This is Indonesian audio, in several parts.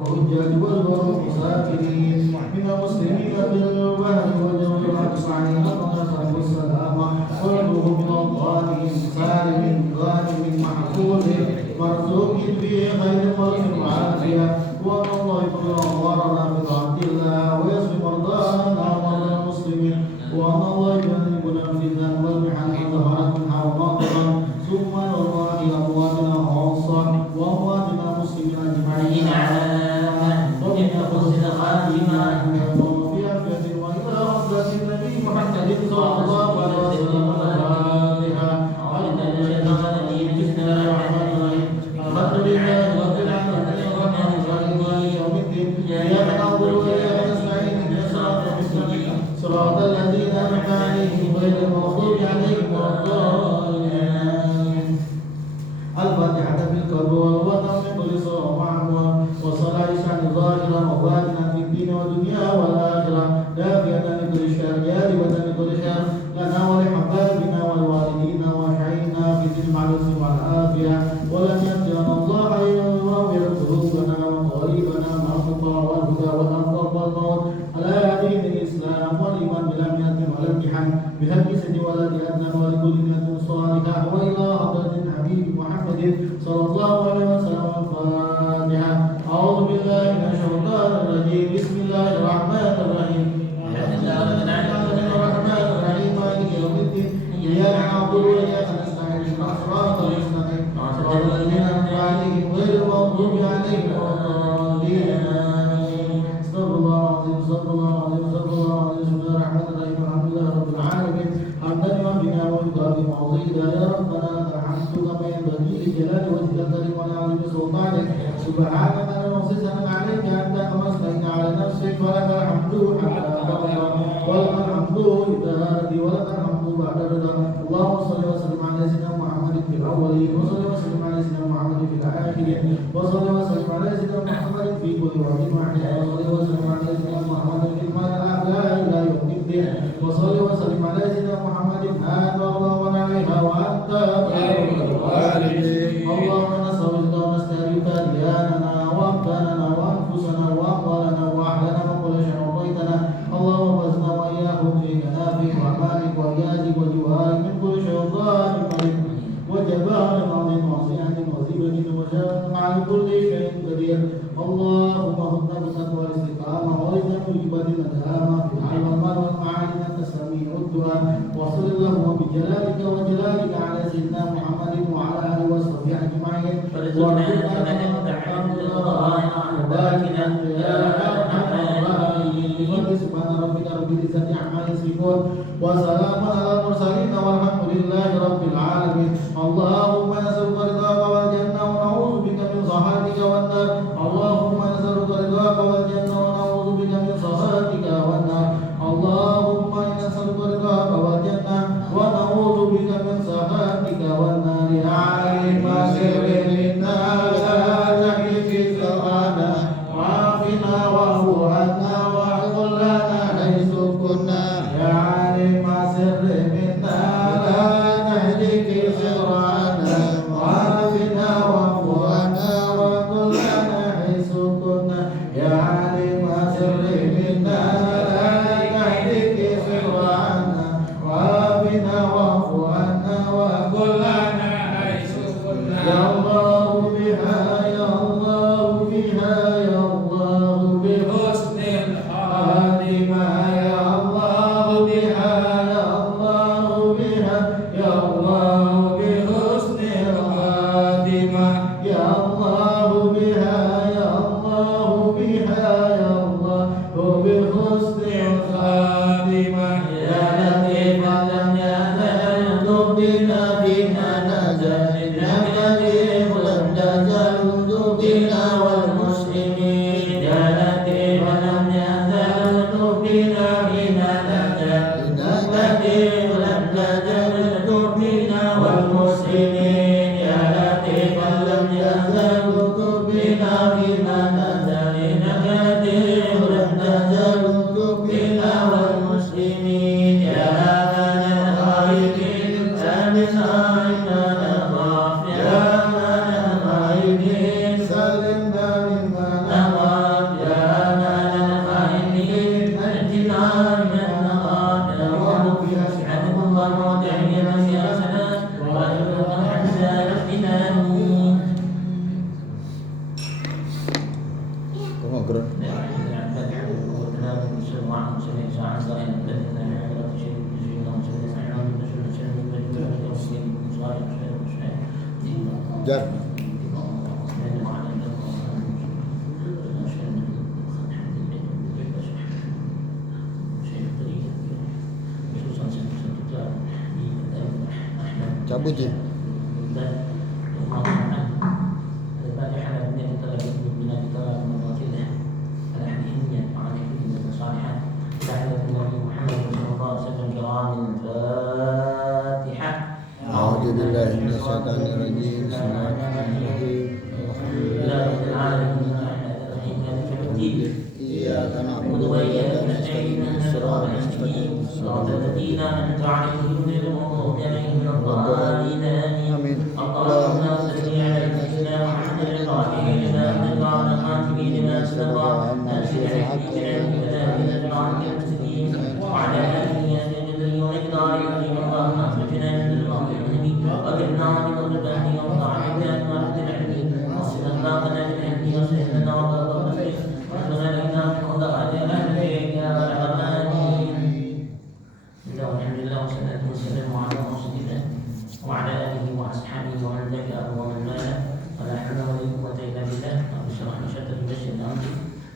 الحجاج والمسافرين من المسلمين بالبر والجبر والأجمعين ونسأل السلامة ونتوب من الله سالم غانم محفوظ مرزوق به خير خلق وعافية وأن الله يغفر أموالنا بطاعة الله ويشفي مرضانا ومرضى المسلمين وأن الله يجنبنا الفتن والمحن وظهرت منها وباطنا ثم نرضى إلى أمواتنا خاصة وأمواتنا المسلمين أجمعين ومن حسن خاتمة وفي عافية وإلى رحمة النبي محمد صلى الله عليه وسلم الفاتحة الحمد لله رب العالمين الرحمن الرحيم مالك يوم الدين إياك نعبد وإياك نستعين اهدنا الصراط المستقيم صراط الذين أنعمت عليهم غير المغضوب عليهم ولا الضالين الفاتحة بالقلب والوطن من كل سوء ومعمول وصلاة شأن ظاهرا وباطنا في الدين والدنيا والآخرة دافية لكل شر جالبة لكل شر لنا ولحبابنا والوالدين وشعينا في الدين المعروف والعافية ولن يمتعنا الله ينور قلوبنا وقريبنا مع الخطى والهدى والأنصار والموت على دين الإسلام والإيمان بلم يتم والامتحان بهدي سيد ولد أدنى ولكل نية صالحة وإلى حضرة الحبيب محمد صلى الله عليه وسلم الفاتحة أعوذ بالله من الشيطان الرجيم بسم الله الرحمن الرحيم الرحمن الرحيم مالك يوم الدين إياك نعبد وإياك نستعين اهدنا الصراط المستقيم صراط الذين أنعمت عليهم غير المغضوب عليهم ولا الضالين استغفر الله العظيم استغفر الله العظيم استغفر الله العظيم بسم الله الرحمن الرحيم الحمد لله رب العالمين حمدا يوافينا ويكافئ مزيدا يا ربنا لك الحمد كما ينبغي لجلال وجهك ولعظيم سلطانك سبحانك لا نحصي ثناء عليك انت كما اثنيت على نفسك ولك الحمد حتى ترضى ولك الحمد اذا هدي ولك الحمد بعد رضا اللهم صل وسلم على سيدنا محمد في الاولين وصل وسلم على سيدنا محمد في الاخرين وصل وسلم على سيدنا محمد في كل وقت وحين وصل وسلم على سيدنا محمد في المال الاعلى الى يوم الدين وصل وسلم على سيدنا محمد هذا الله عليها وانت خير الوالدين اللهم نسالك ونستهديك دياننا وابداننا وانفسنا واقوالنا واحلنا وكل شيء رضيتنا اللهم فزنا واياهم في كنافك واعمالك وايادك وجوارك من كل شيء ظالم عليك وجبار عظيم وصيحة وزيبة وجاء على كل شيء قدير اللهم هدنا بالتقوى والاستقامة وارزقنا بالجبال الندامة في الحي والمال والمعاني انت سميع الدعاء وصل اللهم بجلالك وجلالك على سيدنا محمد وعلى اله وصحبه اجمعين وارزقنا يا ارحم الراحمين بفضل سبحان ربك رب العزة عما يصفون وسلام على المرسلين والحمد لله رب العالمين اللهم نسألك رضاك والجنة ونعوذ بك من سخطك والنار اللهم نسألك رضاك والجنة ونعوذ بك من سخطك والنار اللهم نسألك رضاك والجنة ونعوذ بك من سخطك والنار يا عليم سر منا لا تكلف سرنا وعافنا واعف عنا واعقل لنا حيث كنا يا عليم سر منا لا تهلك سرنا وعافنا واعف عنا واعقل لنا حيث كنا يا عليم سر منا لا تهلك سرنا وعافنا واعف عنا واعقل لنا حيث كنا يا الله بها يا الله بها يا الله بها Syukran. Jar. Cabut je. أعوذ بالله من الشيطان الرجيم. بسم الله الرحمن الرحيم. إياك نعبد وإياك نستعين الصراط المستقيم صراط الذين أنعمت عليهم غير المغضوب عليهم ولا الضالين آمين. اللهم صل على سيدنا محمد الفاتح لما أغلق وعلى خاتمه لما سبق ناصر الحق بالحق وعلى آله وصحبه ومقداره العظيم. اللهم اخرجنا من الظلم وأجرنا من الغم وطاعتنا وارد العلم وصل أخلاقنا بالعلم وسهل لنا وضرب الرزق وارزقنا لنا وضع علينا إليك يا الرحمن. الحمد لله والصلاة والسلام على رسول الله وعلى آله وأصحابه ومن تبعه ومن والاه ولا حول ولا قوة إلا بالله. رب اشرح لي صدري ويسر لي أمري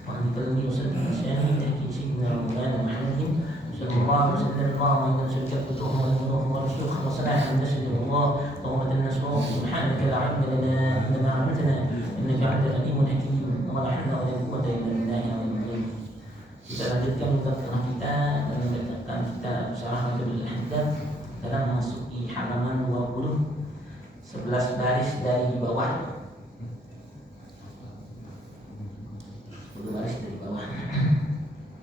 واهدني قلبي وسدد لساني تحكي سيدنا مولانا محمد صلى الله عليه وسلم. اللهم إنا نسألك الفتوح والفتوح والشيوخ وصلاح النسل الله وهو النسوح. سبحانك لا علم لنا إلا ما علمتنا إنك أنت العليم الحكيم ولا حول ولا قوة إلا بالله العظيم. Kita lanjutkan mukaddimah kita dan mendatangkan kita usaha Matlabul Ahkam dalam memasuki halaman 20, 11 baris dari bawah. 10 baris dari bawah.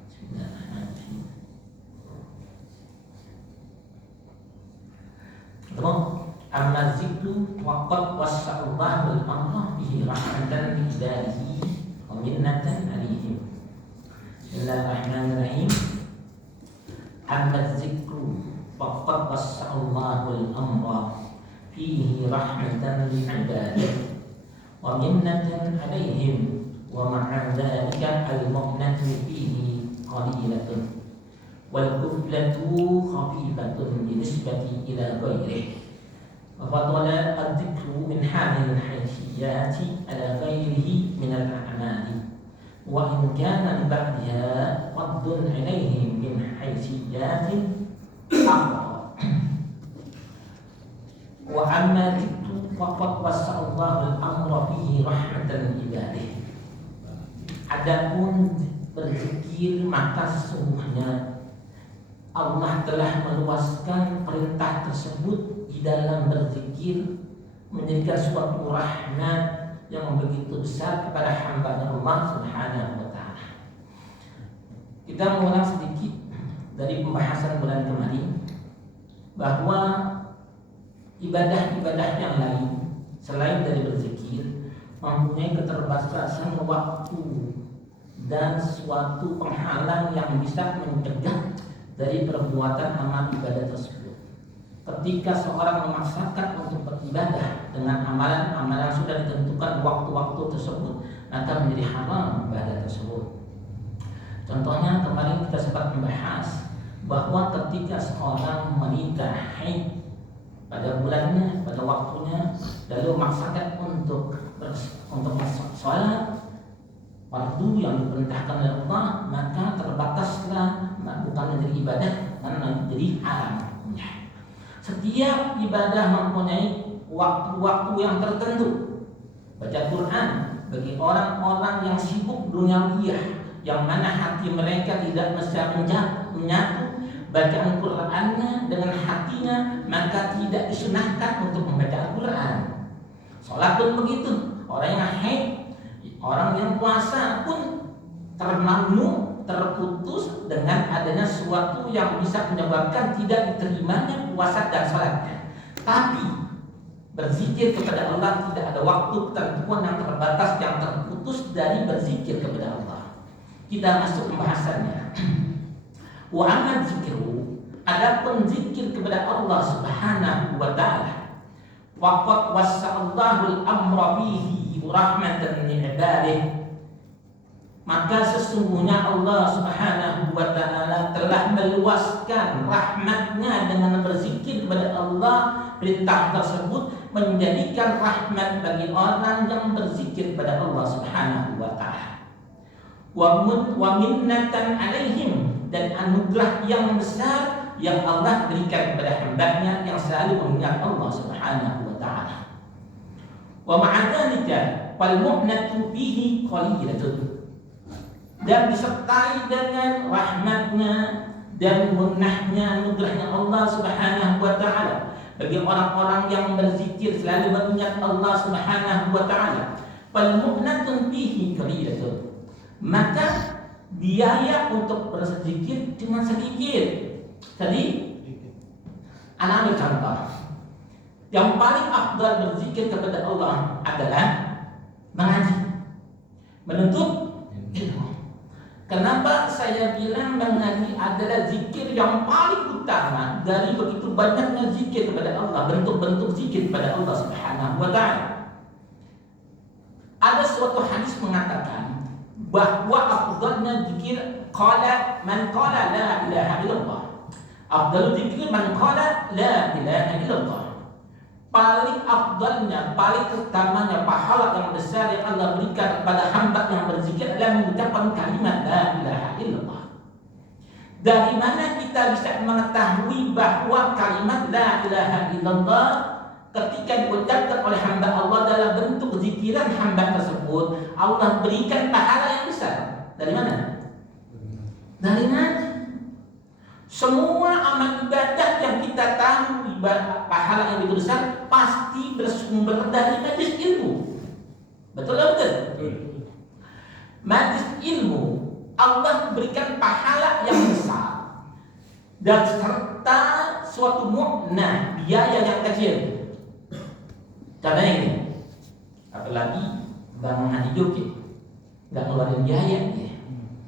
Bismillahirrahmanirrahim. Amma zikru waqad wassa'allahu al-amra bihi rahmatan li ibadihi wa minnatan alaihim. Bismillahirrahmanirrahim. Amma zikru waqad wassa'allahu al-amra fihi rahmatan li ibadihi wa minnatan alaihim wa ma'a dhalika al-mu'natu fihi qalilatun wal kuflatu khafifatun binisbati ila ghairihi. وفضل الذكر من هذه الحيثيات على غيره من الأعمال وإن كان لبعضها رد عليه من حيثيات أخرى. وأما الذكر فقد وسع الله الأمر فيه رحمة لعباده. Adapun berzikir maka sesungguhnya Allah telah meluaskan perintah tersebut di dalam berzikir menjadikan suatu rahmat yang begitu besar kepada hamba Allah Subhanahu wa taala. Kita mengulang sedikit dari pembahasan bulan kemarin bahwa ibadah-ibadah yang lain selain dari berzikir mempunyai keterbatasan waktu dan suatu penghalang yang bisa mencegah dari perbuatan amal ibadah tersebut. Ketika seorang memaksakan untuk beribadah dengan amalan-amalan sudah ditentukan waktu-waktu tersebut, maka menjadi haram ibadah tersebut. Contohnya kemarin kita sempat membahas bahwa ketika seorang menikah haid pada bulannya, pada waktunya, lalu memaksakan untuk sholat fardu yang diperintahkan oleh Allah, maka terbataslah bukan menjadi ibadah dan menjadi haram. Setiap ibadah mempunyai waktu-waktu yang tertentu. Baca Quran bagi orang-orang yang sibuk duniawiyah, yang mana hati mereka tidak bisa menyatu bacaan Qurannya dengan hatinya, maka tidak disunahkan untuk membaca Al-Quran. Sholat pun begitu. Orang yang haid, orang yang puasa pun terputus dengan adanya sesuatu yang bisa menyebabkan tidak diterimanya puasa dan sholatnya. Tapi berzikir kepada Allah tidak ada waktu ketentuan yang terbatas yang terputus dari berzikir kepada Allah. Kita masuk pembahasannya. Wa amma zikru, adapun zikir kepada Allah Subhanahu wa taala, waqad wassa'allahu al-amra bihi rahmatan li ibadihi, maka sesungguhnya Allah Subhanahu wa ta'ala telah meluaskan rahmatnya dengan berzikir kepada Allah. Perintah tersebut menjadikan rahmat bagi orang yang berzikir kepada Allah Subhanahu wa ta'ala. Wa minnatan alaihim, dan anugerah yang besar yang Allah berikan kepada hambanya yang selalu mengingat Allah Subhanahu wa ta'ala. Wa ma'adzalika wal mu'natu bihi qalilatun, dan disertai dengan rahmatnya dan munahnya anugerahnya Allah Subhanahu wa ta'ala bagi orang-orang yang berzikir selalu mengingat Allah Subhanahu wa ta'ala. Wal mu'natu bihi qalilatun, maka biaya untuk berzikir cuma sedikit. Tadi anak ambil contoh. Yang paling afdal berzikir kepada Allah adalah mengaji, menuntut ilmu. Kenapa saya bilang mengaji adalah zikir yang paling utama dari begitu banyaknya zikir kepada Allah, bentuk-bentuk zikir kepada Allah Subhanahu wa ta'ala? Ada suatu hadis mengatakan bahwa afdalnya zikir man qala la ilaha illallah. Afdalul zikir man qala la ilaha illallah. Paling afdalnya, paling utamanya pahala yang besar yang Allah berikan kepada hamba yang berzikir adalah mengucapkan kalimat la ilaha illallah. Dari mana kita bisa mengetahui bahwa kalimat la ilaha illallah ketika diucapkan oleh hamba Allah dalam bentuk zikiran hamba tersebut, Allah berikan pahala yang besar? Dari mana? Dari ngaji. Semua amal ibadah yang kita tahu pahala yang begitu besar pasti bersumber dari majlis ilmu. Betul atau betul? Majlis ilmu Allah berikan pahala yang besar dan serta suatu mu'nah, biaya yang kecil. Contohnya ini, apalagi Bang Haji Joki nggak ngeluarin biaya ya.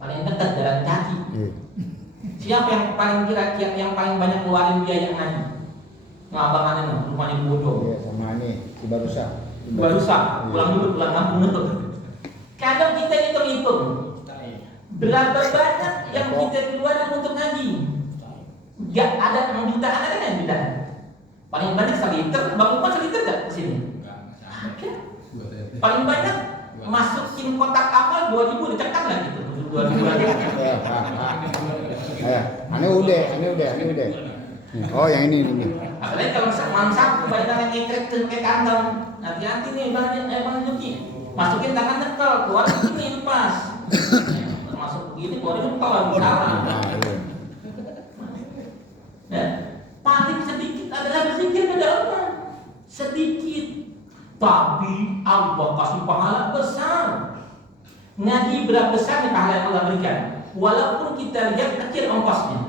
Paling dekat jalan kaki. Siapa yang paling kira-kira yang paling banyak ngeluarin biaya ngaji? Ngabangannya rumahnya di Bodoh. Iya, sama ini di Barusa. Pulang dulu, pulang kampung itu. Kadang kita hitung-hitung berapa banyak yang kita keluarin untuk ngaji. Gak ada yang jutaan, ada kan jutaan? Paling banyak 1 liter, Bang Lukman 1 liter gak kesini? Paling banyak masukin kotak amal 2.000 dicekam lah gitu. 2.000 lagi. Aneh udah. Oh, yang ini. Apalagi kalau mangsak banyak yang ngekrek kayak kandang. Hati-hati nih Bang Juki. Masukin tangan tekel, keluar ini lepas. Masuk begini keluar lepas, salah. Ya, paling sedikit adalah berzikir pada Allah. Sedikit. Tapi Allah kasih pahala besar. Ngaji berapa besar nih pahala yang Allah berikan? Walaupun kita lihat kecil ongkosnya.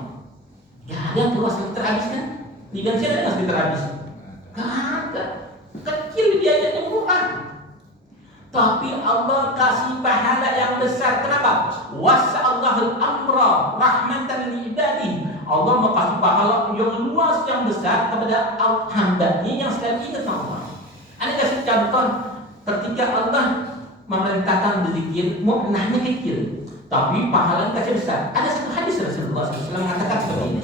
Gak ada yang keluar sekitar habis kan? Di bensin ada nggak sekitar habis? Gak ada. Kecil biayanya murah. Tapi Allah kasih pahala yang besar. Kenapa? Wasa'allahul amra rahmatan li ibadi. Allah mau kasih pahala yang luas yang besar kepada hambanya yang selalu ingat Allah. Anda kasih contoh ketika Allah memerintahkan berzikir, mu'nahnya kecil, tapi pahalanya kasih besar. Ada satu hadis Rasulullah SAW mengatakan seperti ini.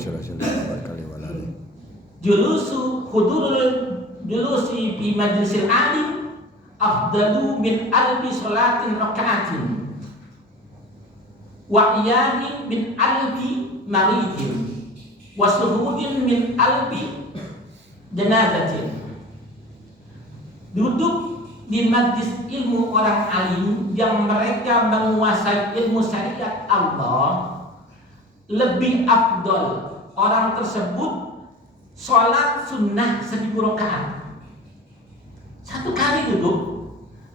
Julusi fi majlisil alim afdalu min alfi salatin raka'atin wa iyamin min alfi maridin wa suhudin min alfi janazatin. Duduk di majlis ilmu orang alim yang mereka menguasai ilmu syariat Allah lebih afdol orang tersebut sholat sunnah 1000 rakaat. Satu kali duduk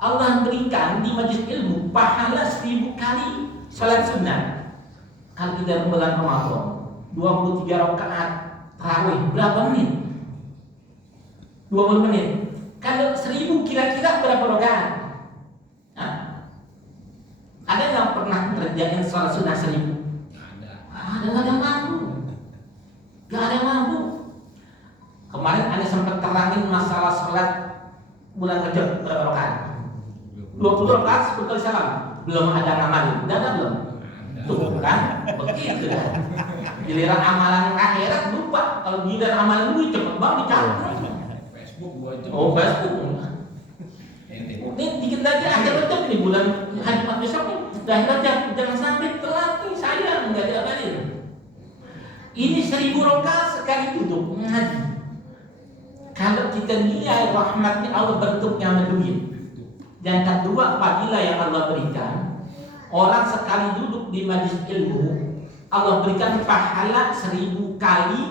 Allah berikan di majlis ilmu pahala 1000 kali sholat sunnah. Kalau kita bulan Ramadan 23 rakaat tarawih berapa menit? 20 menit. Kalau 1000 kira-kira berapa rakaat? Ada yang pernah ngerjain sholat sunnah 1000? Ada nggak yang mampu? Gak ada yang mampu. Kemarin ada sempat terangin masalah sholat bulan Rajab berapa rakaat? 20 rakaat 10 kali salam. belum ada ngamalin, udah ada belum? Tuh kan, begitu kan. Giliran amalan akhirat lupa, kalau giliran amalan duit cepet banget dicatat. Facebook gua itu. Oh Facebook. Ini dikit lagi akhir Rajab nih bulan Haji besok nih. Dah Rajab jangan sampai telat nih sayang nggak diamalin. Ini 1000 rakaat sekali duduk ngaji. Kalau kita lihat rahmatnya Allah bentuknya sama duit. Yang kedua fadilah yang Allah berikan, orang sekali duduk di majelis ilmu Allah berikan pahala 1000 kali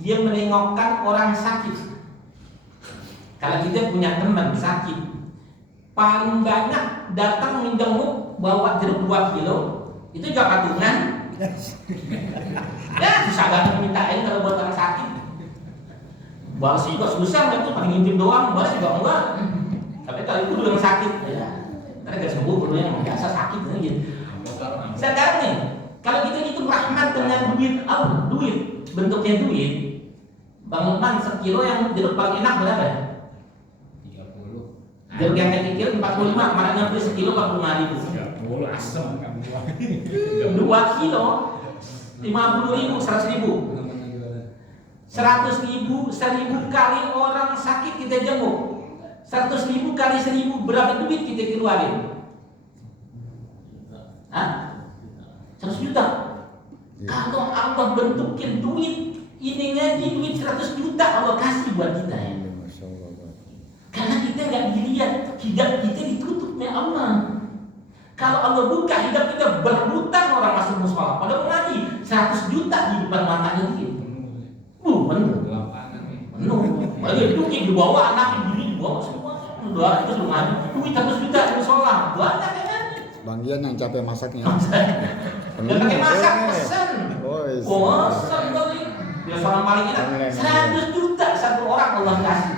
dia menengokkan orang sakit. Kalau kita punya teman sakit, paling banyak datang menjenguk bawa jeruk 2 kilo, itu juga patungan. Ya susah banget mintain kalau buat orang sakit. Balas juga susah, kan tuh paling intim doang, balas juga enggak. Tapi kalau itu dulu yang sakit, ya, ntar gak sembuh, dulu yang biasa sakit gitu. Sekarang nih, kalau kita hitung rahmat dengan duit, duit, bentuknya duit, Bang Lukman sekilo yang jeruk paling enak berapa? 30. Jeruk yang kecil 45, makanya beli sekilo 45.000. 30 asem kan gua. 2 kilo 50.000, 100.000. 100.000, 1000 kali orang sakit kita jenguk. 100.000 kali 1000 berapa duit kita keluarin? Hah? 100 juta. Kalau Allah bentukin duit, ini ngaji duit 100 juta Allah kasih buat kita ya. Karena kita nggak dilihat, hidup kita ditutup oleh Allah. Kalau Allah buka hidup kita berhutang orang masuk musola, pada mengaji 100 juta di depan matanya dia. Penuh. Penuh. Bagi duit dibawa anaknya diri dibawa semua. Doa itu belum ngaji. Duit 100 juta di musola, banyak kan? Bang Gian yang capek masaknya. Dia pakai masak pesen. Pesen kali. Dia seorang paling enak. 100 juta satu orang Allah kasih.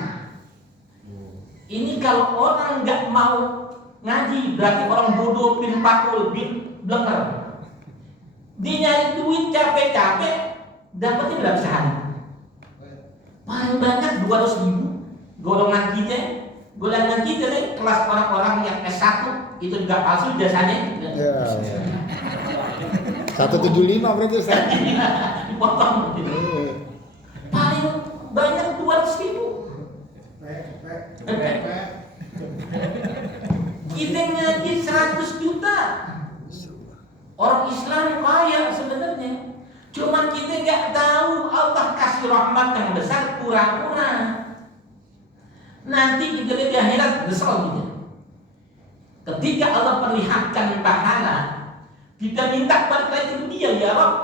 Ini kalau orang nggak mau ngaji berarti orang bodoh, bin pakul, bin blenger. Dia nyari duit capek-capek, dapatnya berapa sehari? Paling banyak 200.000. Golongan kita nih kelas orang-orang yang S1 itu juga palsu jasanya. Ya. 175 berarti Ustaz. Dipotong. Paling banyak 200.000. Kita ngaji 100 juta. Orang Islam kaya sebenarnya. Cuma kita nggak tahu Allah kasih rahmat yang besar pura-pura. Nanti kita lihat di akhirat besar gitu. Ketika Allah perlihatkan pahala, kita minta balik lagi ke dunia, ya Rabb,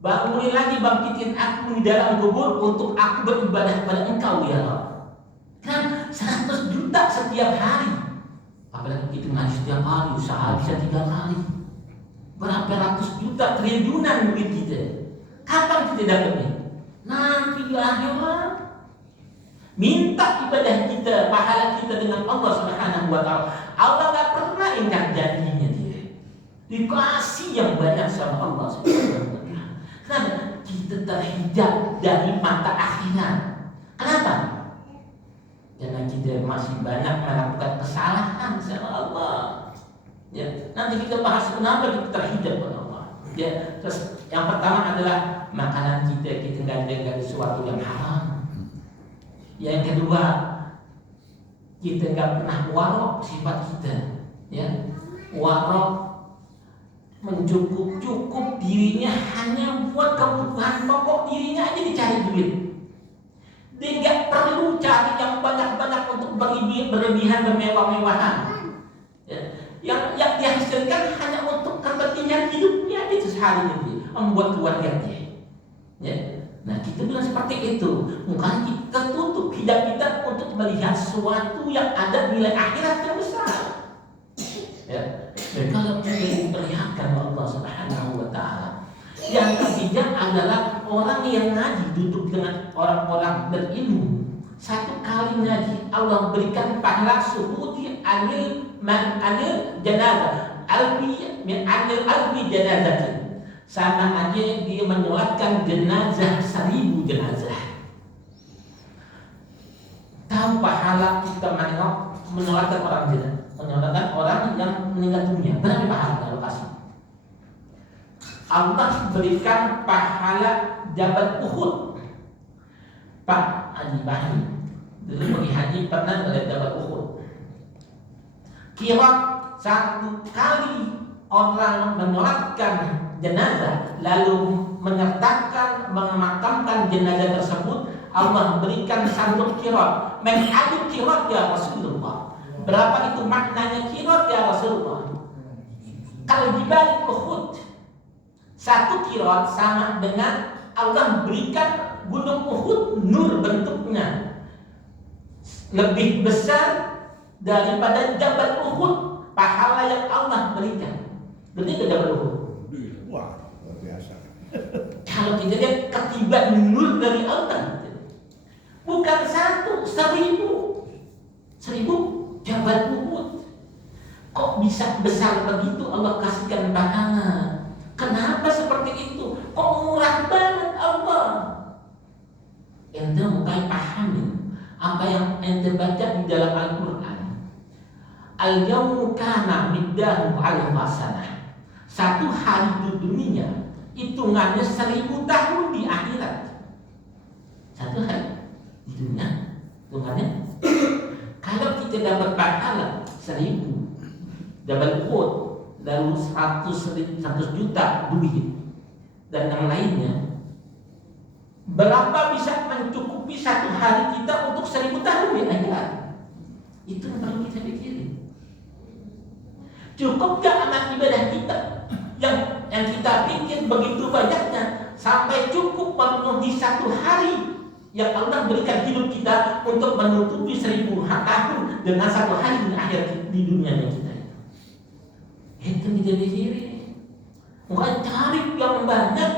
bangunin lagi, bangkitin aku di dalam kubur untuk aku beribadah kepada Engkau ya Rabb. Kan 100 juta setiap hari. Apalagi kita ngaji setiap hari, sehari bisa 3 kali. Berapa ratus juta, triliunan duit kita. Kapan kita dapatnya? Nanti di akhirat. Minta ibadah kita, pahala kita dengan Allah Subhanahu wa Ta'ala. Allah gak pernah ingkar janjinya dia. Dikasih yang banyak sama Allah Subhanahu wa Ta'ala. Kenapa? Kita terhijab dari mata akhirat. Kenapa? Karena kita masih banyak melakukan kesalahan sama Allah. Ya, nanti kita bahas kenapa kita terhijab oleh Allah. Ya, terus yang pertama adalah makanan kita nggak ada sesuatu yang haram. Yang kedua, kita nggak pernah warok sifat kita. Ya, warok mencukup dirinya hanya buat kebutuhan pokok dirinya aja dicari duit. Dia nggak perlu cari yang banyak-banyak untuk berlebihan bermewah-mewahan. Ya. Yang dihasilkan hanya untuk kepentingan hidupnya itu sehari ini, membuat keluarga dia. Ya. Nah kita bilang seperti itu, makanya kita tutup hidup kita untuk melihat sesuatu yang ada nilai akhirat yang besar. Ya. Dan kalau kita diperlihatkan oleh Allah Subhanahu wa Ta'ala, yang ketiga adalah orang yang ngaji duduk dengan orang-orang berilmu. Satu kali ngaji Allah berikan pahala suhuti anil janazah alfi janazah. Sama aja dia menyolatkan jenazah 1000 jenazah. Tahu pahala kita menyolatkan orang jenazah menyolatkan orang yang meninggal dunia. Berapa pahala lokasi? Allah berikan pahala Jabal Uhud. Pak Haji Bahri dulu pergi haji pernah melihat Jabal Uhud. Kira satu kali orang menyolatkan jenazah lalu menyertakan memakamkan jenazah tersebut, Allah berikan satu kirat. Mengadu kirat ya Rasulullah. Berapa itu maknanya kirat ya Rasulullah? Kalau dibalik Uhud, satu kirat sama dengan Allah berikan gunung Uhud nur bentuknya lebih besar daripada Jabal Uhud, pahala yang Allah berikan. Berarti itu Jabal Uhud. Wah, luar biasa. Kalau kita lihat ketiban nur dari Allah, bukan 1, 1000 Jabal Uhud. Kok bisa besar begitu Allah kasihkan pahala? Kenapa seperti itu? Kok murah banget Allah? Ente mulai pahami apa yang ente baca di dalam Al-Quran. Al-yawmu kana middahu al-fasanah. Satu hari di dunia hitungannya 1000 tahun di akhirat. Satu hari di dunia hitungannya. Kalau kita dapat pahala 1000 Jabal Uhud, lalu 100 juta duit dan yang lainnya, berapa bisa mencukupi satu hari kita untuk 1000 tahun di akhirat? Itu yang perlu kita pikirin. Cukup gak amal ibadah kita yang kita bikin begitu banyaknya sampai cukup memenuhi satu hari yang Allah berikan hidup kita untuk menutupi 1000 tahun dengan satu hari di akhir di dunia kita? Itu kita pikirin. Bukan cari yang banyak,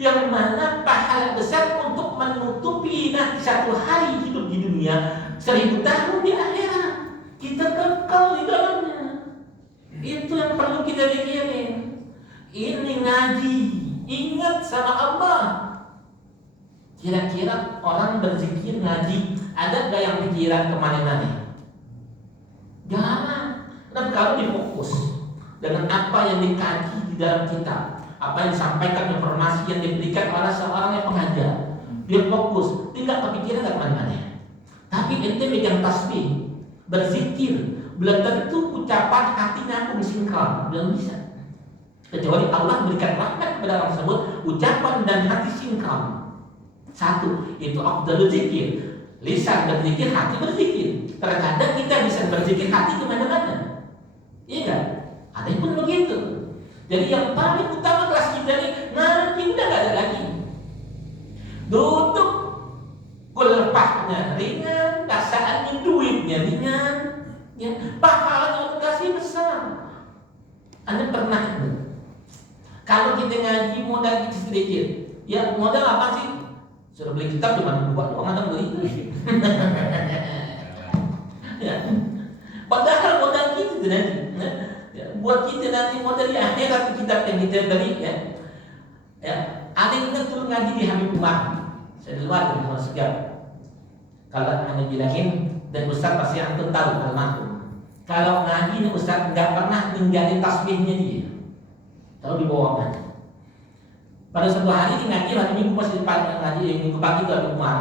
yang mana pahala besar untuk menutupi nanti satu hari hidup di dunia, 1000 tahun di akhirat. Kita kekal di dalamnya. Itu yang perlu kita pikirin. Ini ngaji, ingat sama Allah. Kira-kira orang berzikir ngaji, ada gak yang pikiran kemana-mana? Jangan. Dan kalau difokus dengan apa yang dikaji di dalam kitab, apa yang disampaikan, informasi yang diberikan oleh seorang yang pengajar, dia fokus, tidak kepikiran ke mana-mana. Tapi ente megang tasbih, berzikir, belum tentu ucapan hati nyambung sinkron, belum bisa. Kecuali Allah berikan rahmat kepada orang tersebut, ucapan dan hati sinkron. Satu, itu afdalul zikir. Lisan berzikir, hati berzikir. Terkadang kita bisa berzikir hati kemana-mana. Iya kan? Ada yang pun begitu. Jadi yang paling utama kelas kita ini, nanti udah gak ada lagi. Duduk, kulpahnya ringan, kasaannya duitnya ringan, ya, pahalanya kasih besar. Anda pernah kalau kita ngaji modal kita sedikit, ya modal apa sih? Suruh beli kitab cuma 2 doang, Anda beli. Ya. Padahal modal kita nanti. Buat kita nanti modal di akhirat kitab yang kita beli, ya. Ada yang dulu ngaji di Habib Umar. Saya di luar dari Segar. Kalau hanya bilangin dan Ustaz pasti antum tahu almarhum. Kalau ngaji ini Ustaz nggak pernah ninggalin tasbihnya dia. Tahu di bawah mana? Pada suatu hari di ngaji hari Minggu pas ngaji Minggu pagi itu Habib Umar.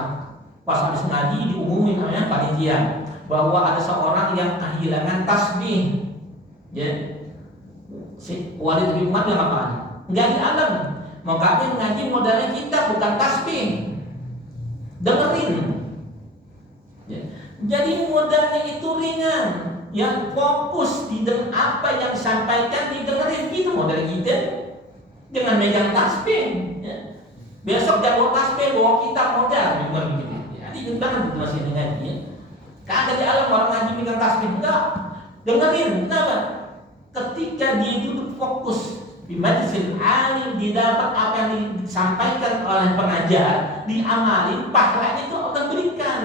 Pas habis ngaji diumumin namanya panitia bahwa ada seorang yang kehilangan tasbih. Ya. Si Walid bin Umar bilang apaan? Enggak di alam. Makanya ngaji modalnya kita bukan tasbih. Dengerin. Ya. Jadi modalnya itu ringan. Yang fokus di apa yang disampaikan didengerin, itu modal kita. Dengan megang tasbih. Ya. Besok jago tasbih bawa kita modal bukan begitu. Jadi jangan masih ngaji. Ya. Kagak di alam orang ngaji megang tasbih enggak. Dengerin, kenapa? Ketika dia duduk fokus di majlis alim, didapat apa yang disampaikan oleh pengajar, diamalin, pahalanya itu Allah berikan.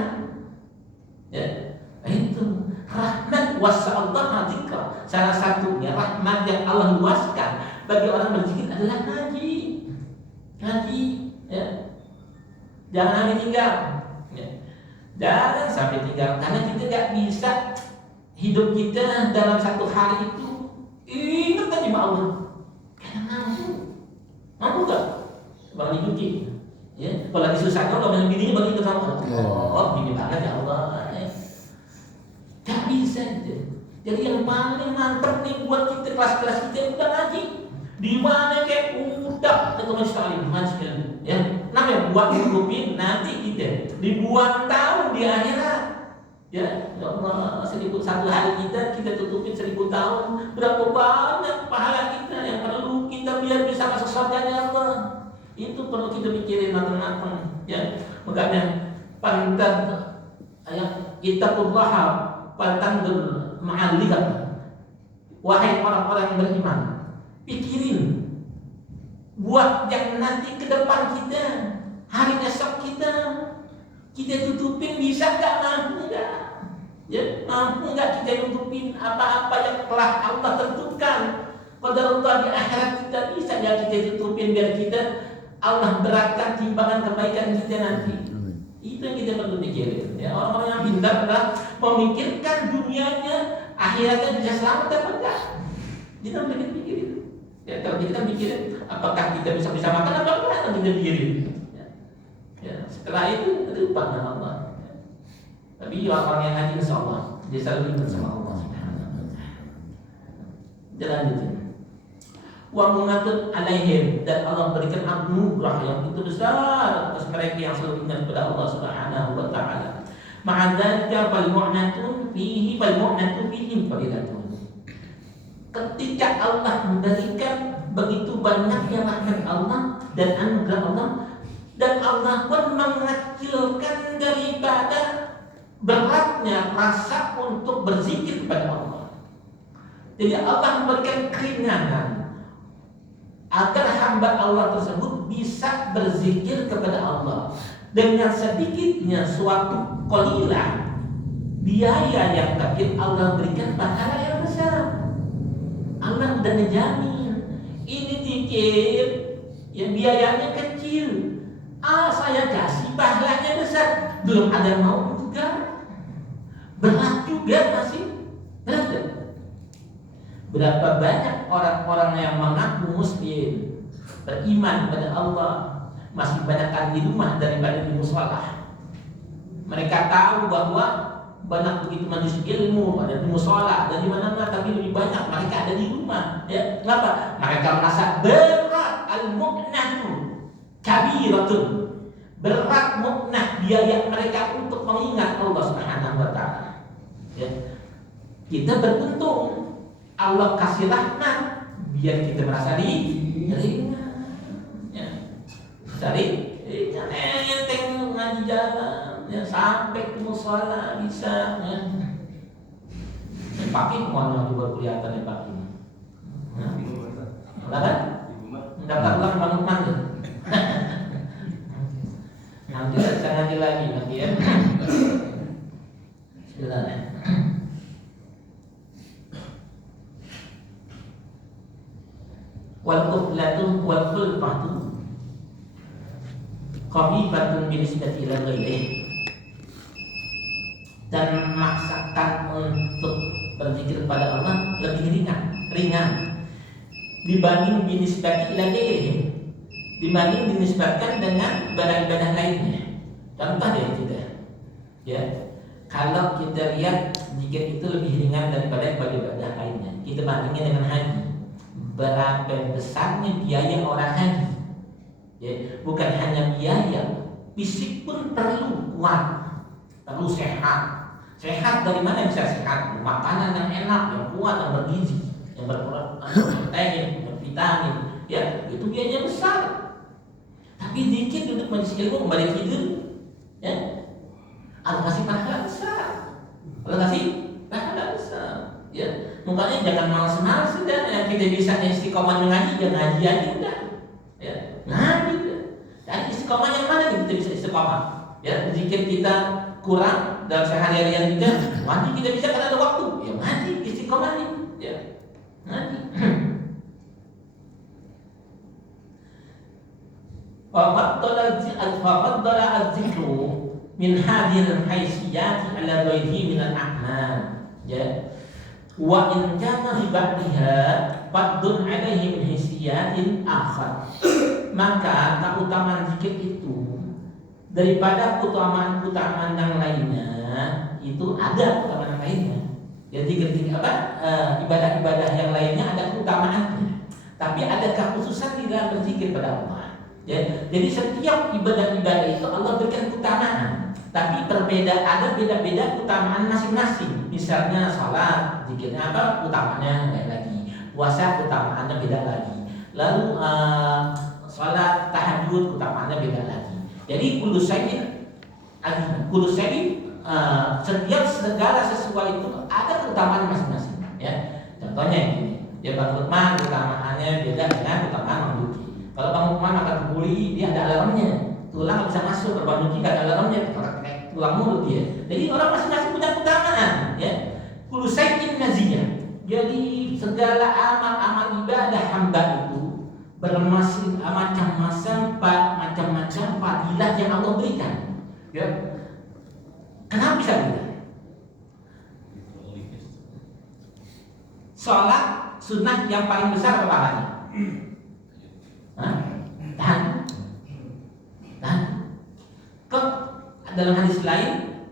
Ya, itu rahmat wasa'allah dzikra. Salah satunya rahmat yang Allah luaskan bagi orang berzikir adalah ngaji. Ngaji, ya. Jangan sampai tinggal. Ya. Jangan sampai tinggal karena kita nggak bisa hidup kita dalam satu hari itu ingat aja sama Allah. Karena mampu gak? Bang dicuci, ya. Kalau lagi susah kalau dengan bininya bagi ke sama Allah. Bini banget ya Allah. Gak bisa itu. Jadi yang paling mantap nih buat kita kelas-kelas kita udah ngaji. Di mana kayak udah teman sekali ngaji ya. Namanya buat hidupin nanti kita ribuan tahun di akhirat. Ya Allah, 1.000 satu hari kita tutupin 1.000 tahun. Berapa banyak pahala kita yang perlu kita biar bisa masuk surganya Allah. Itu perlu kita pikirin matang-matang ya. Makanya pantat ayat ittaqullah pantandur ma'alikat. Wahai orang-orang yang beriman, pikirin buat yang nanti ke depan kita, hari esok kita tutupin bisa nggak, mampu nggak? Ya, mampu nggak kita tutupin apa-apa yang telah Allah tentukan? Qadarullah di akhirat kita bisa nggak kita tutupin biar kita Allah beratkan timbangan kebaikan kita nanti. Itu yang kita perlu pikirin. Ya, orang-orang yang pintar adalah memikirkan dunianya, akhiratnya bisa selamat apa enggak. Kita boleh pikirin. Ya, kalau kita pikirin, apakah kita bisa makan apa enggak, kita pikirin. Ya, setelah itu lupa dengan Allah. Ya. Tapi orang yang haji insya Allah dia selalu ingat sama Allah. Lanjutin. Wa munatun alaihim, dan Allah berikan anugerah yang itu besar atas mereka yang selalu ingat kepada Allah Subhanahu wa taala. Ma'adzalika fal mu'natun fihi fadilatun. Ketika Allah memberikan begitu banyaknya rahmat Allah dan anugerah Allah, dan Allah pun mengecilkan daripada beratnya rasa untuk berzikir kepada Allah. Jadi Allah memberikan keringanan agar hamba Allah tersebut bisa berzikir kepada Allah dengan sedikitnya suatu qalilah biaya yang kecil, Allah berikan pahala yang besar. Allah sudah menjamin ini dikit yang biayanya kecil, saya kasih pahalanya besar. Belum ada mau juga, berat juga masih berat. Berapa banyak orang-orang yang mengaku muslim, beriman kepada Allah, masih banyakkan di rumah daripada di musholah. Mereka tahu bahwa banyak begitu majelis ilmu, ada di musholah, dan di mana-mana, tapi lebih banyak mereka ada di rumah. Ya, kenapa? Mereka merasa berat, al-mu'natu kabiratun, berat mu'nah biaya mereka untuk mengingat Allah Subhanahu wa taala. Ya. Kita beruntung Allah kasih rahmat biar kita merasa ringan. Ya. Cari enteng ngaji jalan, ya, sampai ke mushola bisa. Ya. Pakai kemana juga kelihatan ya pakai. Kenapa? Daftar ulang manut-manut. Nanti saya ngaji lagi nanti ya. Bismillah. Wal quflatu wal qulfatu khafifatun binisbati ila ghairihi, dan memaksakan untuk berzikir kepada Allah lebih ringan dibanding binisbati ila ghairihi, dibanding dinisbatkan dengan ibadah-ibadah lainnya. Contoh deh kita, ya, kalau kita lihat zikir itu lebih ringan daripada ibadah lainnya, kita bandingin dengan haji. Berapa besarnya biaya orang haji? Ya, bukan hanya biaya, fisik pun perlu kuat, perlu sehat. Sehat dari mana bisa sehat? Makanan yang enak, yang kuat, yang bergizi, yang berprotein, bervitamin. Ya, itu biayanya besar. Tapi dikit duduk majelis ilmu kembali tidur, ya, Allah kasih pahala besar. Allah kasih pahala besar. Ya, makanya jangan malas-malas sudah. Yang kita bisa istiqomah ngaji, ya ngaji aja udah. Ya, ngaji udah. Dan istiqomah yang mana nih kita bisa istiqomah? Ya, zikir kita kurang dalam sehari-harian kita, ngaji kita bisa kan ada waktu. Ya ngaji istiqomah nih. Ya, ngaji. Fafaddala az-zikru min hadhil haysiyati ala ghairihi min al-a'mal. Ya, Wa in kana li ba'diha faddun alaihi min hisiyatin akhar. Maka keutamaan zikir itu daripada keutamaan-keutamaan yang lainnya itu ada keutamaan lainnya. Jadi ketika ibadah-ibadah yang lainnya ada keutamaannya, tapi ada kekhususan di dalam berzikir pada Allah. Ya, jadi setiap ibadah-ibadah itu Allah berikan keutamaan, tapi ada beda-beda keutamaan masing-masing. Misalnya salat, zikirnya apa? Utamaannya lain lagi. Puasa utamaannya beda lagi. Lalu salat tahajud utamaannya beda lagi. Jadi setiap segala sesuatu itu ada keutamaan masing-masing. Ya, contohnya ini, ya Bang Lukman keutamaannya beda dengan keutamaan Bang Duki. Kalau Bang Lukman makan kebuli, dia ada alarmnya, tulang bisa masuk. Kalau Bang Duki nggak ada alarmnya, tulang mulut dia. Jadi orang masing-masing punya keutamaan. Ya, kullu syai'in naziyah. Jadi segala amal-amal ibadah hamba itu macam-macam fadilah yang Allah berikan. Ya. Kenapa bisa begitu? Sholat sunnah yang paling besar apa pahalanya? Tahan. Kok dalam hadis lain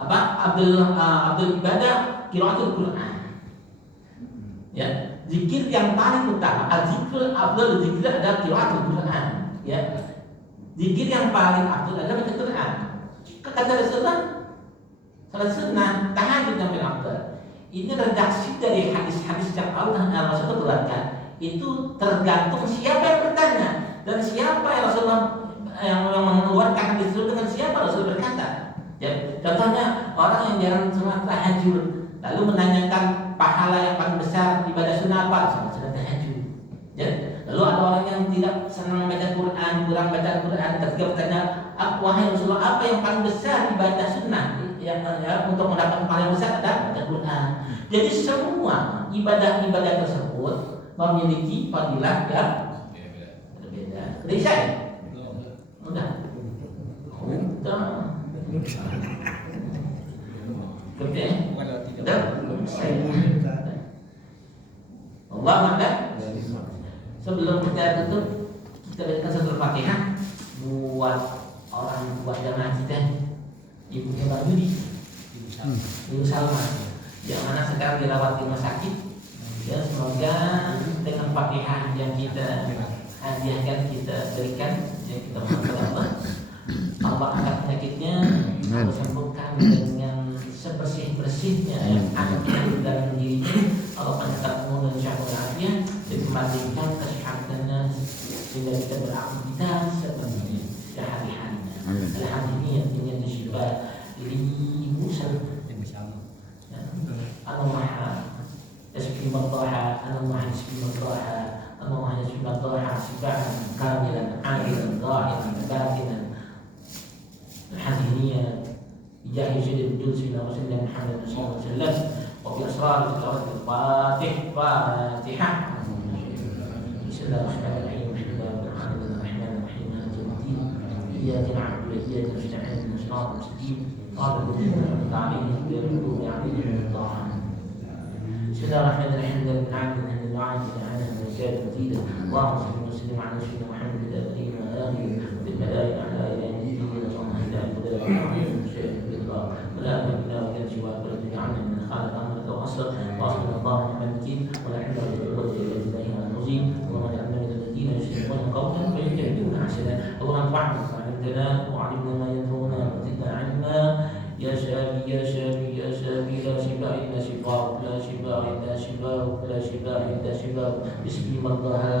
Abdul ibadah qiraatul Quran. Ya, zikir yang paling utama, al-zikrul afdal zikir adalah qiraatul Quran. Ya. Zikir yang paling afdal adalah baca Quran. Kata Rasulullah, salat sunnah, tahajud yang paling afdal. Ini redaksi dari hadis-hadis yang Allah Rasul keluarkan. Itu tergantung siapa yang bertanya dan siapa yang Rasulullah yang mengeluarkan hadis itu dengan siapa Rasul berkata. Ya, contohnya orang yang jarang sholat tahajud lalu menanyakan pahala yang paling besar ibadah sunnah apa? Sholat tahajud. Ya, lalu ada orang yang tidak senang baca Quran, kurang baca Quran, ketika bertanya, wahai Rasulullah, apa yang paling besar ibadah sunnah yang untuk mendapatkan paling besar adalah baca Quran. Jadi semua ibadah-ibadah tersebut memiliki fadilah yang berbeda. Udah bisa ya? Udah. Kerja? Udah. Allah maka sebelum kita tutup kita bacakan satu Fatihah buat jamaah kita, ibunya Bang Yudi, Ibu Salma, yang mana sekarang dirawat di rumah sakit. Ya, semoga dengan Fatihah yang kita hadiahkan, kita berikan, yang kita mohon Allah angkat penyakitnya, Allah sembuhkan dengan sebersih-bersihnya yang ada di dalam dirinya. Allah panjatkan umur dan syafaatnya dan kembalikan kesehatannya sehingga kita beraktivitas seperti sehari-harinya. Alhamdulillah yang disyifa ini ibu Allah يشفي مرضاها أن الله يشفي مرضاها أن الله يشفي مرضاها شفاء كاملا عاجلا ظاهرا باطنا الحزينية بجاه سيد الوجود سيدنا رسول الله محمد صلى الله عليه وسلم وبأسرار تلاوة الفاتحة بسم الله الرحمن الرحيم الحمد لله رب العالمين الرحمن الرحيم مالك يوم الدين إياك نعبد وإياك نستعين اهدنا الصراط المستقيم صراط الذين أنعمت عليهم غير المغضوب عليهم ولا الضالين بسم الله الرحمن الرحيم الحمد لله من الدعاء إلى من كان مزيدا اللهم صل وسلم على سيدنا محمد الأمين وآله بالملائكة على إله الدين وصلنا إلى الهدى شيء بالله ولا أمنا ولا سوى ولا تجعلنا من خالق أمرك وأصلك وأصلنا الله محمد الدين ولا حول ولا قوة إلا بالله العظيم اللهم اجعلنا من الذين يستمعون قولا فيتبعون أحسنه اللهم انفعنا بما علمتنا وعلمنا ما ينفعنا وزدنا علما يا شافي يا شافي يا شافي لا شفاء إلا شفاءك لا شفاء إلا شفاءك لا شفاء إلا شفاءك اشفي مرضاها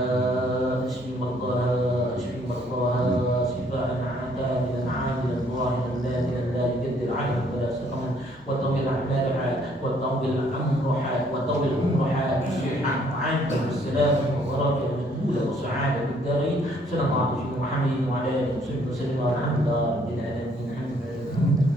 اشفي مرضاها اشفي مرضاها شفاء كاملا عاجلا ظاهرا باطنا لا يقدر عنه ولا سقما وطول أعمالها وطول أمرها وطول أمرها بصحة وعافية والسلام وبركة وسهولة وسعادة في الدارين صلى الله عليه وسلم محمد وعلى آله وصحبه وسلم والحمد لله رب العالمين.